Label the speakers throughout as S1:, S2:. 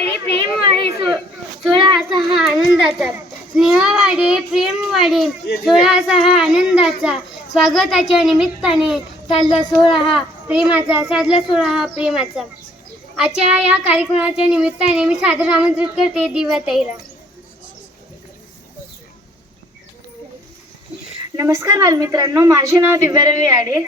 S1: वाढे प्रेम वाढे सो- सोळा असा हा आनंदाचा. स्नेह वाढे प्रेम वाढे सोळा असा हा आनंदाचा. स्वागताच्या निमित्ताने साधला सोहळा हा प्रेमाचा साधला सोहळा हा प्रेमाचा. आजच्या या कार्यक्रमाच्या निमित्ताने मी सादर आमंत्रित करते दिव्याताईला
S2: नमस्कार बालमित्रांनो माझे नाव दिव्या रवी आडे.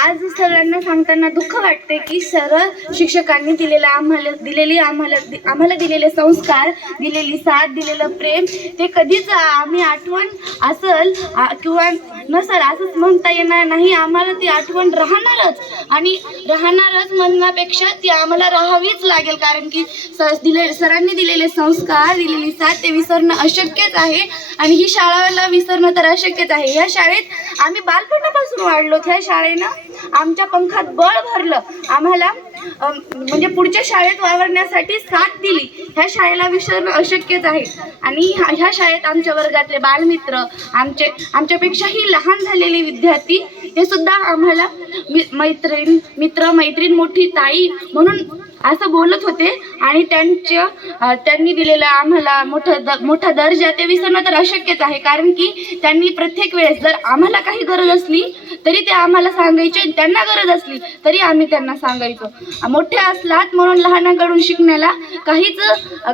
S2: आज सरांना सांगताना दुःख वाटते की सरळ शिक्षकांनी दिलेला आम्हाला दिलेली आम्हाला दि- आम्हाला दिलेले संस्कार दिलेली साथ दिलेलं प्रेम ते कधीच आम्ही आठवण असल किंवा किंवा नसल असंच म्हणता येणार नाही. आम्हाला ती आठवण राहणारच आणि राहणारच म्हणण्यापेक्षा ती आम्हाला राहावीच लागेल. कारण की सर दिले सरांनी दिलेले संस्कार दिलेली साथ ते विसरणं अशक्यच आहे आणि ही शाळाला विसरणं तर अशक्यच आहे. या शाळेत आम्ही बालपणापासून वाढलो त्या शाळेनं आमच्या पंखात बळ भरलं. आम्हाला म्हणजे पुढच्या शाळेत वावरण्यासाठी साथ दिली. ह्या शाळेला विसरणं अशक्यच आहे. आणि ह्या ह्या शाळेत आमच्या वर्गातले बालमित्र आमचे आमच्यापेक्षाही लहान झालेले विद्यार्थी हे सुद्धा आम्हाला मि- मैत्रीण मित्र मैत्रीण मोठी ताई म्हणून असं बोलत होते. आणि त्यांच्या त्यांनी दिलेला आम्हाला मोठा द मोठा दर्जा ते विसरणं तर अशक्यच आहे. कारण की त्यांनी प्रत्येक वेळेस जर आम्हाला काही गरज असली तरी ते आम्हाला सांगायचे त्यांना गरज असली तरी आम्ही त्यांना सांगायचो. मोठे असलात म्हणून लहानाकडून शिकण्याला काहीच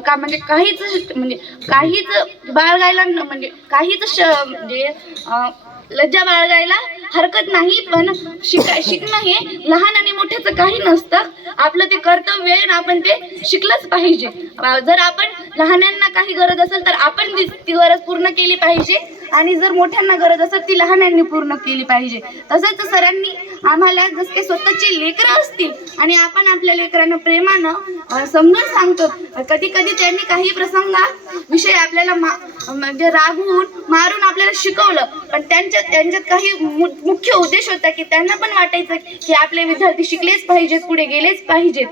S2: का म्हणजे काहीच म्हणजे काहीच बाळगायला न- म्हणजे काहीच श म्हणजे लज्जा बाळगायला हरकत नाही पण शिका शिकणं हे लहान आणि मोठ्याचं काही नसतं. आपलं ते कर्तव्य आहे आणि आपण ते शिकलंच पाहिजे. जर आपण लहानांना काही गरज असेल तर आपण ती गरज पूर्ण केली पाहिजे. आणि जर मोठ्यांना गरज असेल ती लहानांनी पूर्ण केली पाहिजे. तसंच सरांनी आम्हाला जसं काही स्वतःची लेकरं असतील आणि आपण आपल्या लेकरांना प्रेमानं समजून सांगतो. कधी कधी त्यांनी काही प्रसंगा विषय आपल्याला मा म्हणजे रागवून मारून आपल्याला शिकवलं. पण त्यांच्या त्यांच्यात काही मु- मुख्य उद्देश होता की त्यांना पण वाटायचं की आपले विद्यार्थी शिकलेच पाहिजेत पुढे गेलेच पाहिजेत.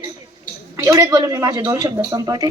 S2: एवढेच बोलून मी माझे दोन शब्द संपवते.